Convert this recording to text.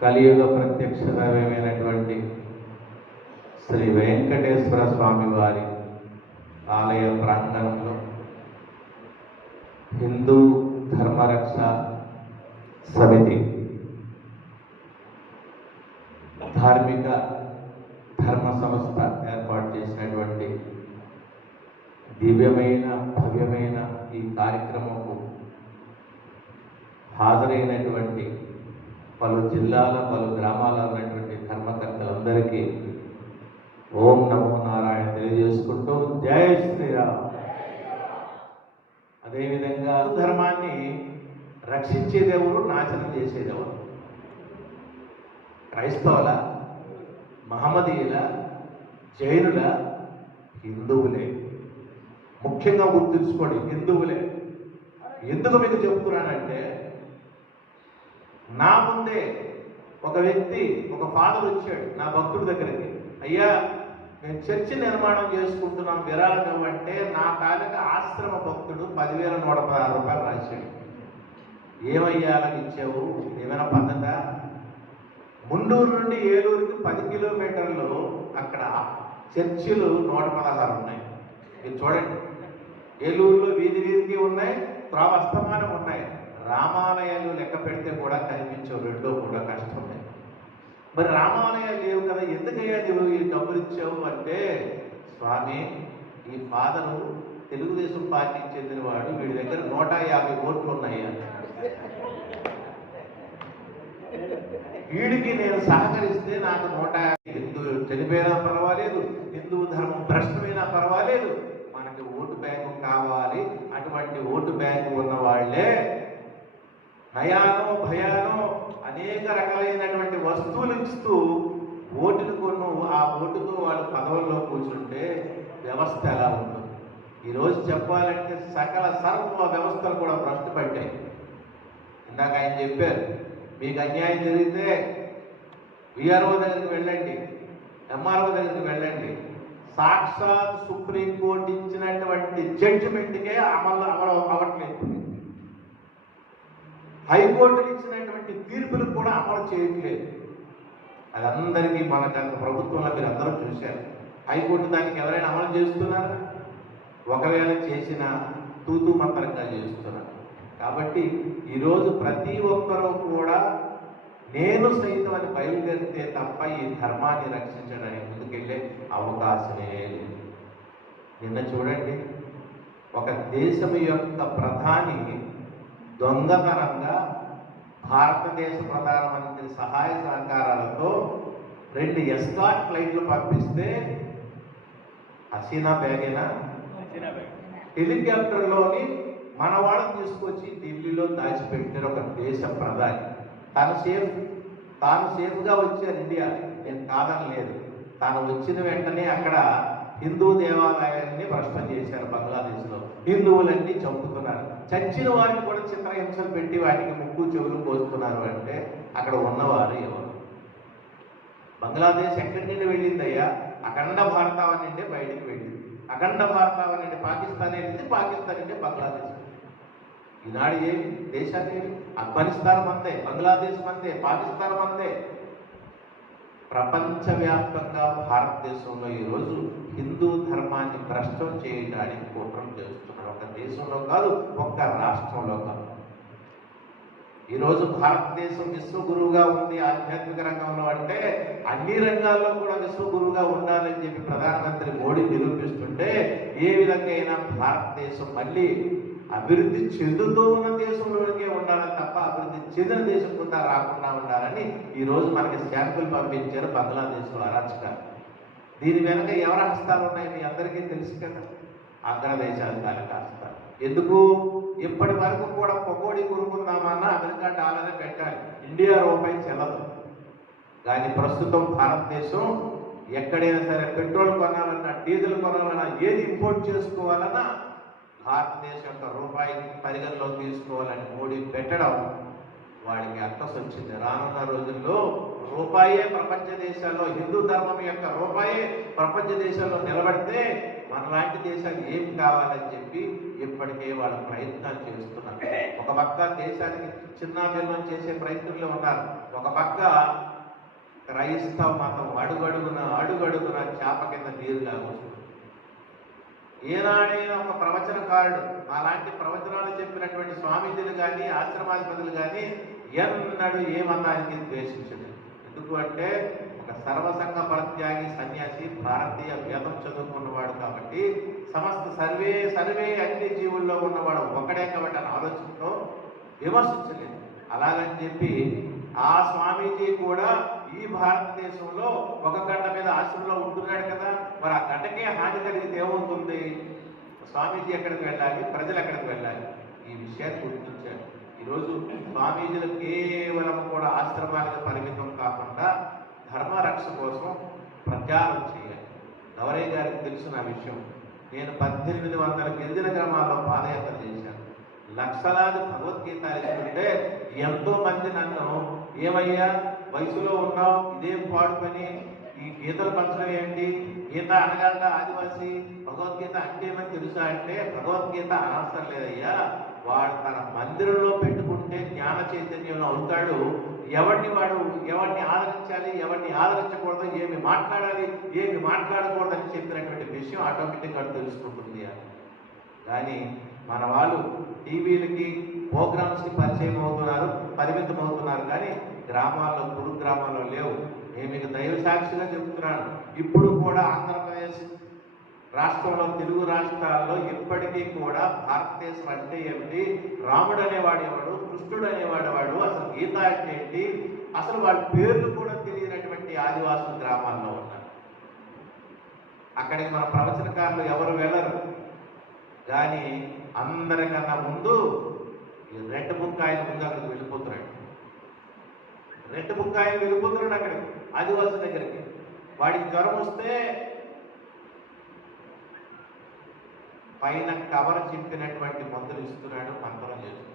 కలియుగ ప్రత్యక్ష దైవమైనటువంటి శ్రీ వెంకటేశ్వర స్వామి వారి ఆలయ ప్రాంగణంలో హిందూ ధర్మరక్ష సమితి ధార్మిక ధర్మ సంస్థ ఏర్పాటు చేసినటువంటి దివ్యమైన భవ్యమైన ఈ కార్యక్రమంకు హాజరైనటువంటి పలు జిల్లాల పలు గ్రామాల ఉన్నటువంటి ధర్మకర్తలందరికీ ఓం నమో నారాయణ తెలియజేసుకుంటూ జయ శ్రీరామ్. అదేవిధంగా ధర్మాన్ని రక్షించేదెవరు నాశనం చేసేదెవరు క్రైస్తవుల మహమ్మదీయుల జైనుల హిందువులే. ముఖ్యంగా గుర్తుంచుకోండి హిందువులే. ఎందుకు మీకు చెప్తున్నానంటే నా ముందే ఒక వ్యక్తి ఒక ఫాదర్ వచ్చాడు నా భక్తుడి దగ్గరికి. అయ్యా నేను చర్చి నిర్మాణం చేసుకుంటున్నాం విరాళం ఇవ్వంటే నా తాలూకా ఆశ్రమ భక్తుడు పదివేల నూట పదహారు రూపాయలు రాశాడు. ఏమయ్యా ఇచ్చావు? ఏమైనా పద్ధత? ముండూరు నుండి ఏలూరుకి పది కిలోమీటర్లు అక్కడ చర్చిలు నూట పదహారు ఉన్నాయి. మీరు చూడండి. ఏలూరులో వీధి వీధికి ఉన్నాయి త్రావస్తమానం ఉన్నాయి. రామాలయాలు లెక్క పెడితే కూడా కనిపించవు రెండో కూడా కష్టమే మరి రామాలయాలు లేవు కదా ఎందుకయ్యా నువ్వు ఈ డబ్బులు ఇచ్చావు అంటే స్వామి ఈ ఫాదరు తెలుగుదేశం పార్టీకి చెందినవాడు వీడి దగ్గర నూట యాభై కోట్లు ఉన్నాయా వీడికి నేను సహకరిస్తే నాకు నూట హిందూ చనిపోయినా పర్వాలేదు హిందూ ధర్మం భ్రష్టమైనా పర్వాలేదు మనకి ఓటు బ్యాంకు కావాలి అటువంటి ఓటు బ్యాంకు ఉన్న వాళ్ళే నయానో భయానో అనేక రకాలైనటువంటి వస్తువులు ఇస్తూ ఓటును కొను ఆ ఓటుతో వాళ్ళు పదవుల్లో కూర్చుంటే వ్యవస్థ ఎలా ఉంటుంది? ఈరోజు చెప్పాలంటే సకల సర్వ వ్యవస్థలు కూడా భ్రష్టు పట్టాయి ఇందాక ఆయన చెప్పారు మీకు అన్యాయం జరిగితే విఆర్ఓ దగ్గరికి వెళ్ళండి ఎంఆర్ఓ దగ్గరికి వెళ్ళండి. సాక్షాత్ సుప్రీంకోర్టు ఇచ్చినటువంటి జడ్జిమెంట్కే అమలు అమలు అవ్వట్లేదు. హైకోర్టు ఇచ్చినటువంటి తీర్పులు కూడా అమలు చేయట్లేదు. అది అందరికీ మన ప్రభుత్వంలో మీరు అందరూ చూశారు. హైకోర్టు దానికి ఎవరైనా అమలు చేస్తున్నారా? ఒకవేళ చేసిన తూతూ మంత్రంగా చేస్తున్నారు. కాబట్టి ఈరోజు ప్రతి ఒక్కరూ కూడా నేను సైతం అని బయలుదేరితే తప్ప ఈ ధర్మాన్ని రక్షించడానికి ముందుకెళ్ళే అవకాశమే లేదు. నిన్న చూడండి ఒక దేశం యొక్క ప్రధాని దొంగతనంగా భారతదేశ ప్రధానమంత్రి సహాయ సహకారాలతో రెండు ఎస్కాట్ ఫ్లైట్లు పంపిస్తే హసీనా బేగేనా హెలికాప్టర్లోని మన వాళ్ళని తీసుకొచ్చి ఢిల్లీలో దాచిపెట్టారు ఒక దేశ ప్రధాని. తను సేఫ్ తాను సేఫ్గా వచ్చారు ఇండియా. నేను కాదని లేదు. తాను వచ్చిన వెంటనే అక్కడ హిందూ దేవాలయాన్ని భ్రష్టం చేశారు బంగ్లాదేశ్లో. హిందువులన్నీ చంపుతున్నారు. చచ్చిన వారిని కూడా హింసలు పెట్టి వాటికి ముక్కు చెవులు కోస్తున్నారు అంటే అక్కడ ఉన్నవారు ఎవరు? బంగ్లాదేశ్ ఎక్కడి నుండి వెళ్ళిందయ్యా? అఖండ భారతావని నుండి బయటికి వెళ్ళింది. అఖండ భారతావని నుండి పాకిస్తాన్ వెళ్ళింది పాకిస్తాన్ నుండి బంగ్లాదేశ్ ఈనాడు ఏమి? దేశాలు ఏమి? ఆఫ్ఘనిస్తాన్ అంతే బంగ్లాదేశ్ అంతే పాకిస్తాన్ అంతే. ప్రపంచవ్యాప్తంగా భారతదేశంలో ఈరోజు హిందూ ధర్మాన్ని భ్రష్టం చేయడానికి కుట్రం చేస్తున్నారు ఒక దేశంలో కాదు ఒక్క రాష్ట్రంలో కాదు. ఈరోజు భారతదేశం విశ్వగురువుగా ఉంది ఆధ్యాత్మిక రంగంలో అంటే అన్ని రంగాల్లో కూడా విశ్వగురువుగా ఉండాలని చెప్పి ప్రధానమంత్రి మోడీ నిరూపిస్తుంటే ఏ విధంగా అయినా భారతదేశం మళ్ళీ అభివృద్ధి చెందుతూ ఉన్న దేశంలోకే ఉండాలని తప్ప అభివృద్ధి చెందిన దేశం కింద రాకుండా ఉండాలని ఈరోజు మనకి శాంపుల్ పంపించారు బంగ్లాదేశ్లో అరాచకాలు. దీని వెనక ఎవరి హస్తాలు ఉన్నాయి మీ అందరికీ తెలుసు కదా? అగ్రదేశాల తాలూకా హస్తాలు. ఎందుకు? ఇప్పటి వరకు కూడా పొగోడి కొనుక్కుందామన్నా అమెరికా డాలర్ పెట్టాలి ఇండియా రూపాయి చెల్లదు. కానీ ప్రస్తుతం భారతదేశం ఎక్కడైనా సరే పెట్రోల్ కొనాలన్నా డీజిల్ కొనాలన్నా ఏది ఇంపోర్ట్ చేసుకోవాలన్నా భారతదేశం యొక్క రూపాయిని పరిగణలో తీసుకోవాలని మోడీ పెట్టడం వాడికి అక్కసు వచ్చింది. రానున్న రోజుల్లో రూపాయే ప్రపంచ దేశాల్లో హిందూ ధర్మం యొక్క రూపాయే ప్రపంచ దేశాల్లో నిలబడితే మనలాంటి దేశాలు ఏం కావాలని చెప్పి ఇప్పటికే వాళ్ళు ప్రయత్నాలు చేస్తున్నారు. ఒక పక్క దేశానికి చిన్నాభిన్నం చేసే ప్రయత్నంలో ఉన్నారు. ఒక పక్క క్రైస్తవ మతం అడుగడుగున అడుగడుగున చేప కింద నీరుగా వస్తుంది ఏనాడైనా ఒక ప్రవచనకారుడు అలాంటి ప్రవచనాలు చెప్పినటువంటి స్వామీజీలు కానీ ఆశ్రమాధిపతులు కానీ ఎన్నడూ ఏమన్నానికి ద్వేషించదు ఎందుకు అంటే సర్వసంగ పరిత్యాగి సన్యాసి భారతీయ వేదం చదువుకున్నవాడు కాబట్టి సమస్త సర్వే సర్వే అన్ని జీవుల్లో ఉన్నవాడు ఒకడే కాబట్టి అని ఆలోచనతో విమర్శించలేదు. అలాగని చెప్పి ఆ స్వామీజీ కూడా ఈ భారతదేశంలో ఒక గంట మీద ఆశ్రమంలో ఉంటున్నాడు కదా మరి ఆ గంటకే హాని కలిగితే ఏమవుతుంది? స్వామీజీ ఎక్కడికి వెళ్ళాలి? ప్రజలు ఎక్కడికి వెళ్ళాలి? ఈ విషయాన్ని గుర్తించారు. ఈరోజు స్వామీజీలు కేవలం కూడా ఆశ్రమాలకు పరిమితం కాకుండా ధర్మరక్ష కోసం ప్రచారం చేయాలి. గౌరయ్య గారికి తెలిసిన విషయం. నేను పద్దెనిమిది వందల గిరిజన గ్రామాల్లో పాదయాత్ర చేశాను. లక్షలాది భగవద్గీత ఇస్తుంటే ఎంతో మంది నన్ను ఏమయ్యా వయసులో ఉన్నావు ఇదేం పాడు పని ఈ గీతలు పంచడం ఏంటి? గీత అనగా ఆదివాసి భగవద్గీత అంటే ఏమని తెలుసా అంటే భగవద్గీత అనవసరం లేదయ్యా. వాడు తన మందిరంలో పెట్టుకుంటే జ్ఞాన చైతన్యంలో అవుతాడు ఎవరిని వాడు ఎవరిని ఆదరించాలి ఎవరిని ఆదరించకూడదు ఏమి మాట్లాడాలి ఏమి మాట్లాడకూడదు అని చెప్పినటువంటి విషయం ఆటోమేటిక్గా తెలుసుకుంటుంది. కానీ మన వాళ్ళు టీవీలకి ప్రోగ్రామ్స్కి పరిచయం అవుతున్నారు పరిమితం అవుతున్నారు. కానీ గ్రామాల్లో గురు గ్రామాల్లో లేవు. నేను మీకు దైవ సాక్షిగా చెప్తున్నాను. ఇప్పుడు కూడా ఆంధ్రప్రదేశ్ రాష్ట్రంలో తెలుగు రాష్ట్రాల్లో ఇప్పటికీ కూడా భారతదేశం అంటే ఏమిటి? రాముడు అనేవాడు ఎవడు? కృష్ణుడు అనేవాడు వాడు అసలు గీత అంటే ఏంటి? అసలు వాళ్ళ పేర్లు కూడా తెలియనటువంటి ఆదివాసుల గ్రామాల్లో ఉన్నారు. అక్కడికి మన ప్రవచనకారులు ఎవరు వెళ్ళరు. కానీ అందరికన్నా ముందు రెడ్ బుక్ ఆయన ముందు అక్కడికి వెళ్ళిపోతున్నాడు రెడ్ బుక్ ఆయన వెళ్ళిపోతున్నాడు అక్కడికి ఆదివాసుల దగ్గరికి. వాడికి జ్వరం వస్తే పైన కవర్ చెప్పినటువంటి మందులు ఇస్తున్నాడు పంపడం చేస్తున్నాడు.